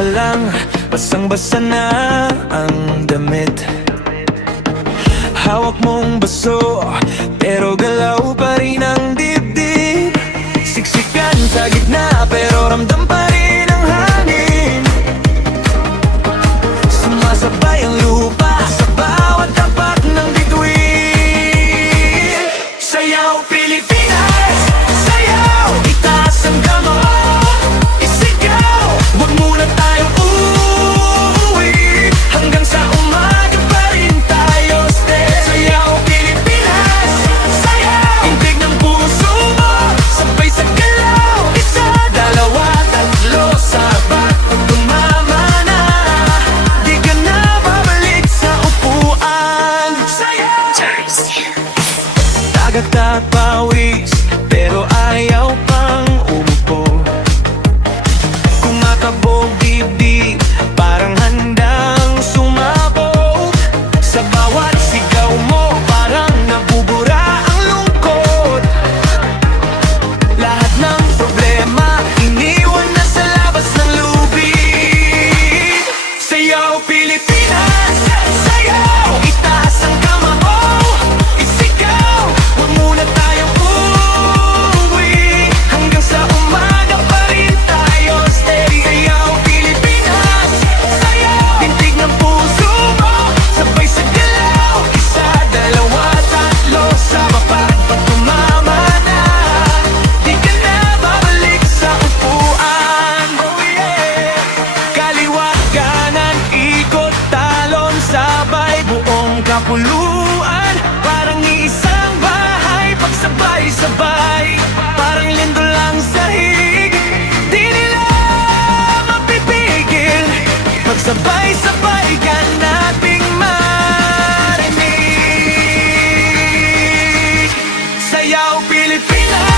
pa lang, basang-basa na ang damit. Hawak mong baso, pero galaw pa rin ang dibdib. Siksikan sa gitna, pero ramdam pa rin ang hangin. Sumasabay ang lupa sa bawat tapak ng bituin. Sayaw Pilipinas, sayaw, itaas ang kamay, isigaw, huwag muna tayong uuwi, hanggang sa umaga pa rin tayo stay. Sayaw Pilipinas, sayaw, intig ng puso mo, sabay sa galaw, isa, dalawa, tatlo, sabat, pag tumama na, di ka na babalik sa upuan. Sayaw! Dagat at pawis, pero ayaw pang umupo. Kumakabog dibdib, parang handang sumabog. Sa bawat sigaw mo, parang nabubura ang lungkot. Lahat ng problema, iniwan na sa labas ng lubid. Sayaw Pilipinas, sayaw, itaas ang kamao, isigaw, huwag muna tayong uuwi, hanggang sa umaga pa rin tayo stay. Sayaw Pilipinas, sayaw, tintig ng puso mo, sabay sa galaw, isa, dalawa, tatlo, sabapat, pag tumama na, di ka na babalik sa upuan. Oh yeah! Kaliwa, kanan, ikot, talon, sabay, buong kapuluan, parang isang bahay, pagsabay-sabay, parang lindol lang sahig, di nila mapipigil, magsabay-sabay ka nating marinig. Sayaw Pilipinas,